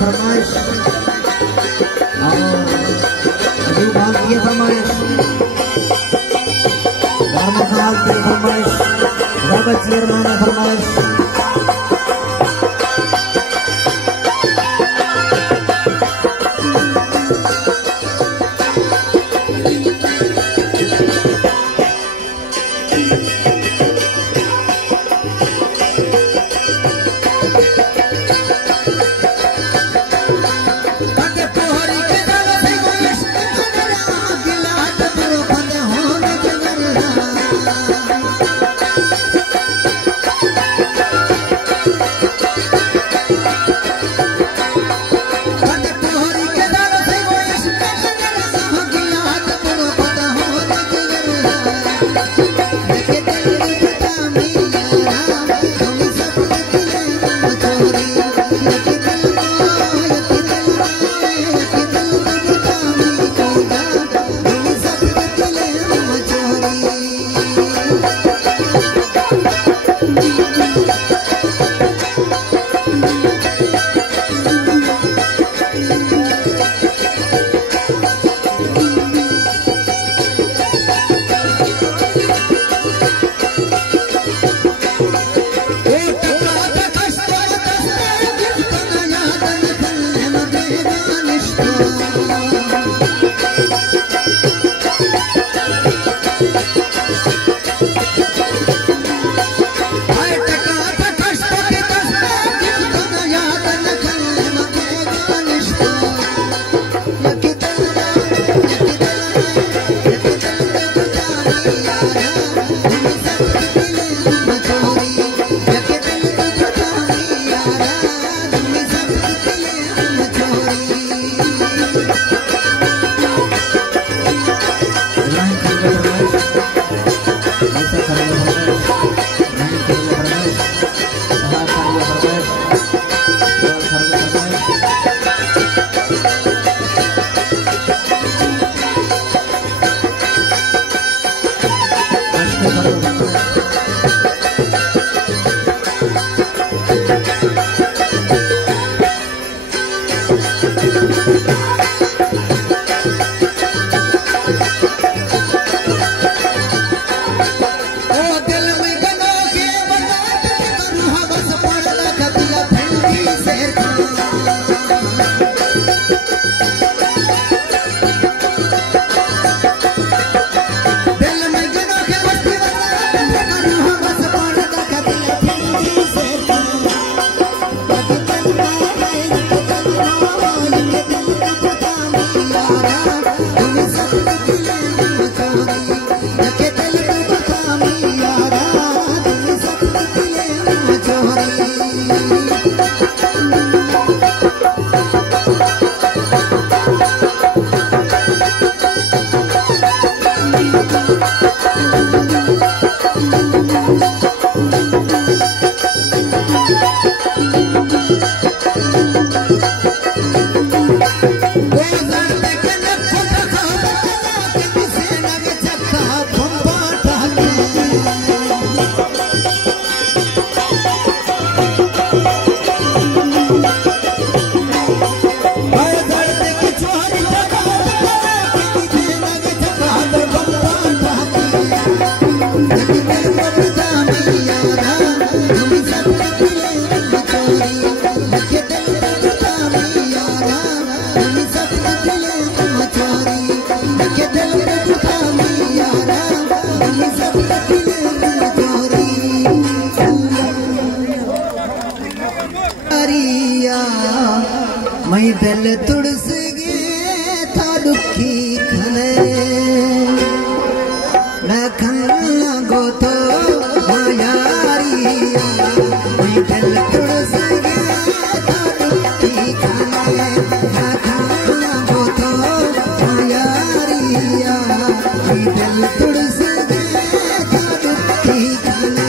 फरमाइश अजीब भाग की फरमाइश धर्मखाल की फरमाइश रबत चेयरमैन फरमाइश मैं दिल तुड़स गए था दुखी खले मैं खन्ना गो तो यारिया मैं दिल तुड़स गए था दुखी खले मैं खन्ना गो तो यारिया मैं दिल तुड़स गए था दुखी खले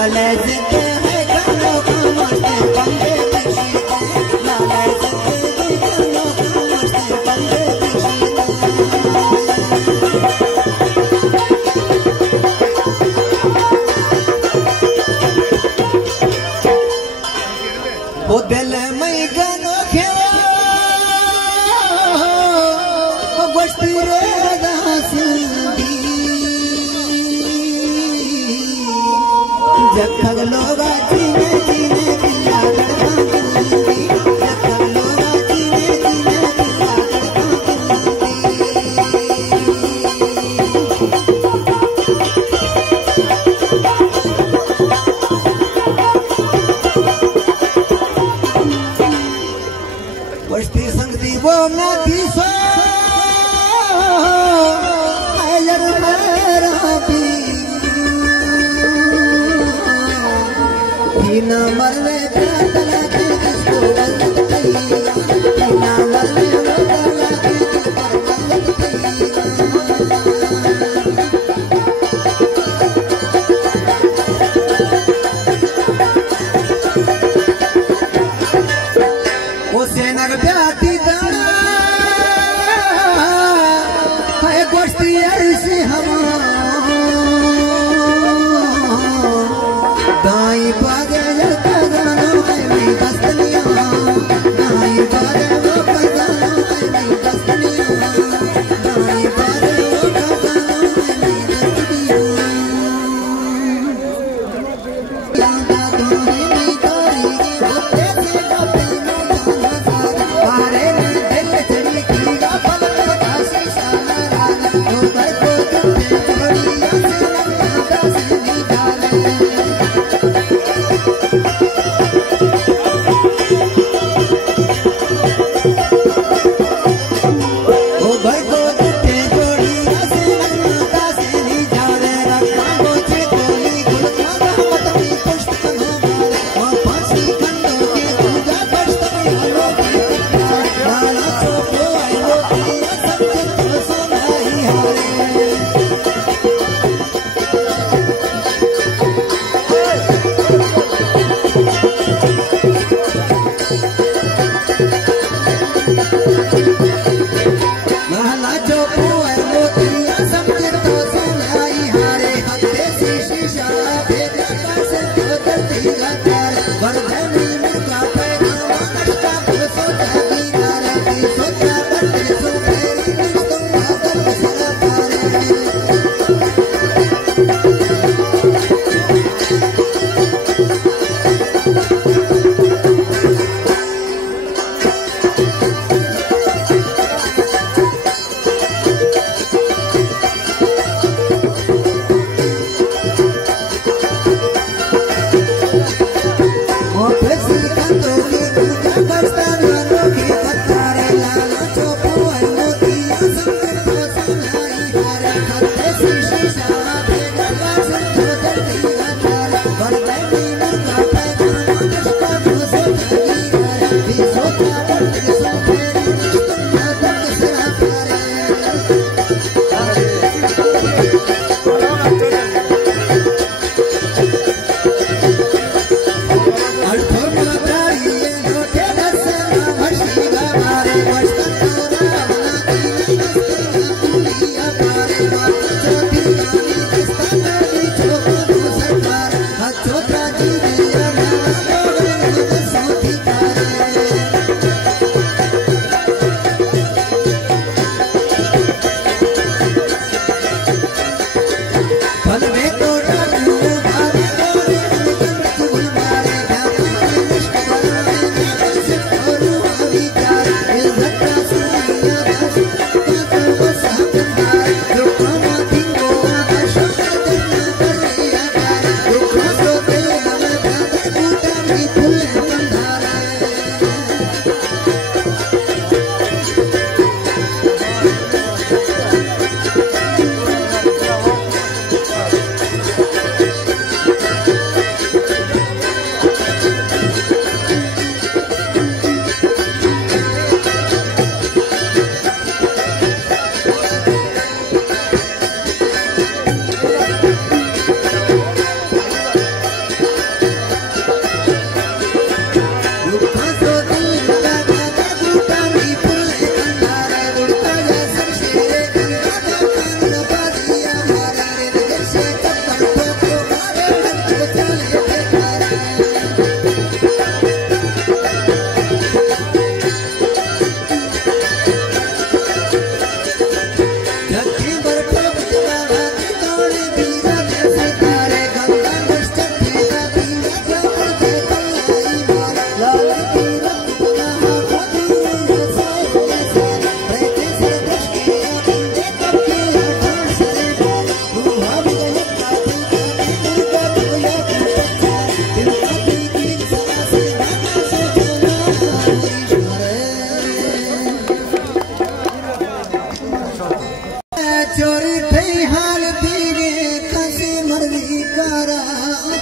लाले जिंदे है गानों का मस्ते बंदे दिखते लाले जिंदे गानों का मस्ते बंदे दिखते वो दिल में गानों खेवा वो गोश्ती रे दासुदी जब तक लोग जीने जीने दिया करता जिंदगी जब तक लोग जीने जीने दिया करता जिंदगी वस्ती संगती वो मैं थी सो आयर मेरा भी ना मरने तला के जिसको गलत कही ना मरने वो तला के जिसको गलत कही उसे नग प्याती दाना है गोश्ती ऐसी हमारा दाई पागे जलता गानों में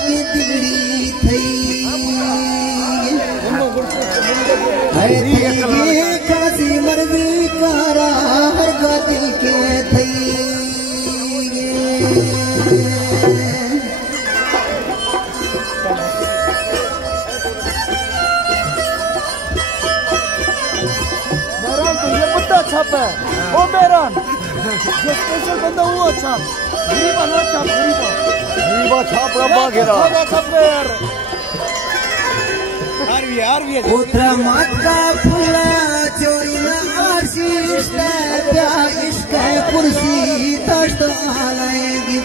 की तीड़ी थई है काजी मर्दी कारा हर का दिल के थई छाप है ओ मेहरान जो स्पेशल बंदा हुआ छाप गरीबा ना छाप गरीबा छाप रब्बा घेरा छाप यार आरवी उतरा मत का फुला चोरी ना आशीष ते प्या इश्क कुर्सी तश्त आलेगी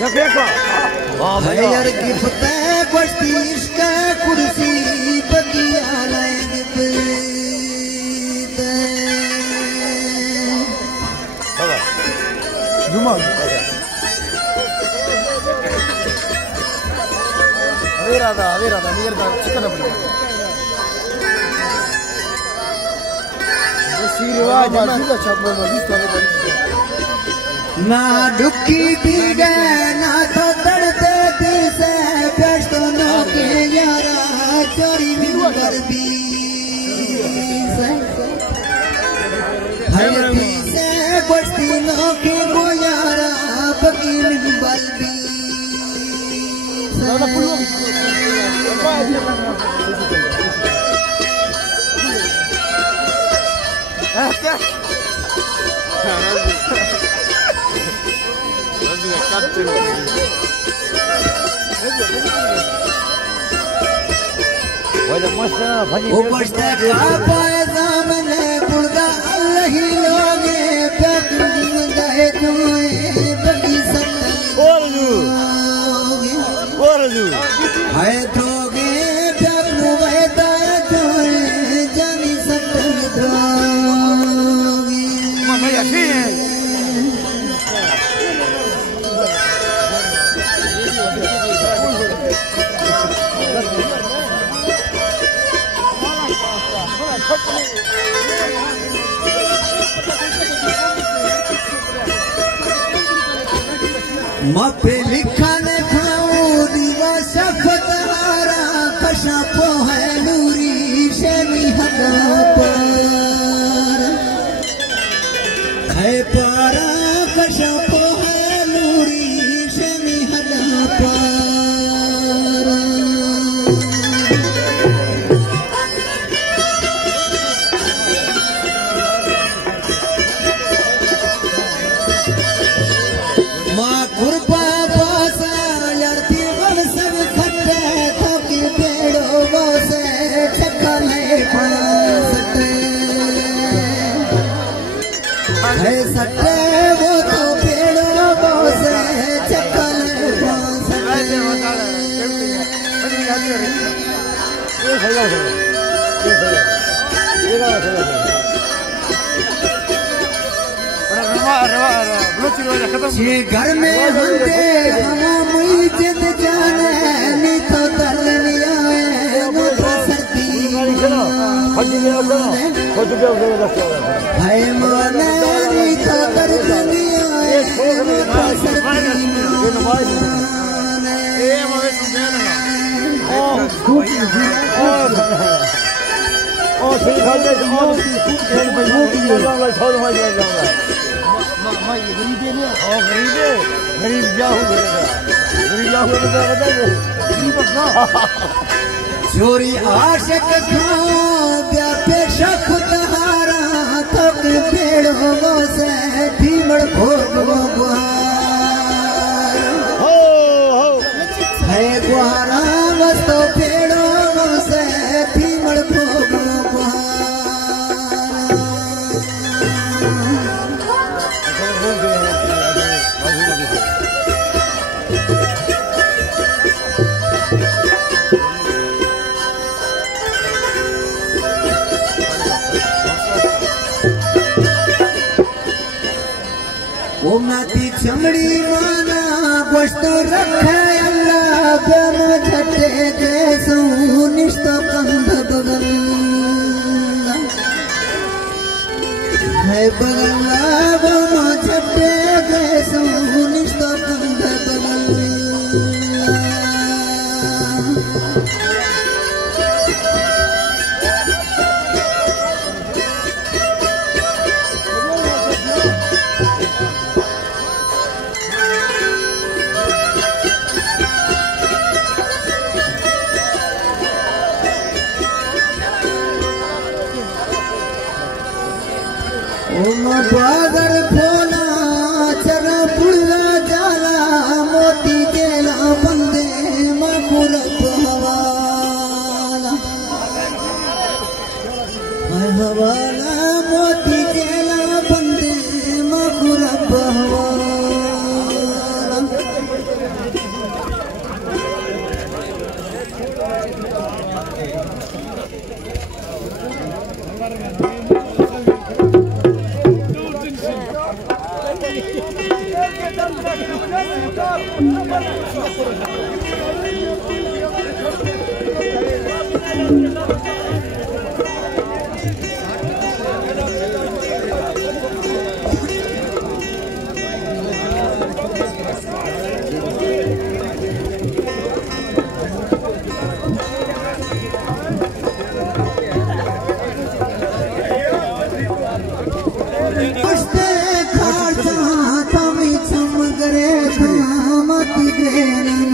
जगेगा वाह यार गिफ्ट गोश्ती इश्क कुर्सी बगी आलेगी जुमा अवेरादा नियर दा चिकन अपने ये रिवाज है ना छाप में ना दुखी भी गए ना तो दर्द दिल से पेशों के यारा चोरी भी कर दी हयती से बस्ती नो के वो यारा बगी मिंबर दी ना पुलो वो बस्ता का पैजाम ने पुर्दा अल्लाह ही लोगे पैदुम गए तुम्हें बगी सब ओरजू है दोगे पैदुम गए तुम्हें जानी सब दोगे मामा याशी मापे लिखा ने खाऊं दीवा शफत हारा कशा पो है नूरी शेमी हदा पार है पारा कशा पो है नूरी शेमी हदा पार माँ कुर्बा बासा लड़ती बन सब खट्टे तो की पेड़ों वो से चक्कर है पासते है सट्टे वो तो पेड़ों वो से चक्कर है पासते ये घर में हंदे हम मुझद जाने नी तो तरनी आए वो तो सर्दी है माने नी तो तरनी आए वो तो सर्दी गरीब जाहू चोरी आशिक खाओ पेशा खुदहारा तो पेड़ों से भीमड़ भोग है गुहारा वस्तो पेड़ों से भीमड़ भोग ओमनाती चमड़ी माना गोश्त रखे अल्लाह बेम झटे जैसू निश्तो कंध बगल है बगला बेम झटे जैसू निश्तो कंध बगल चमक रे मत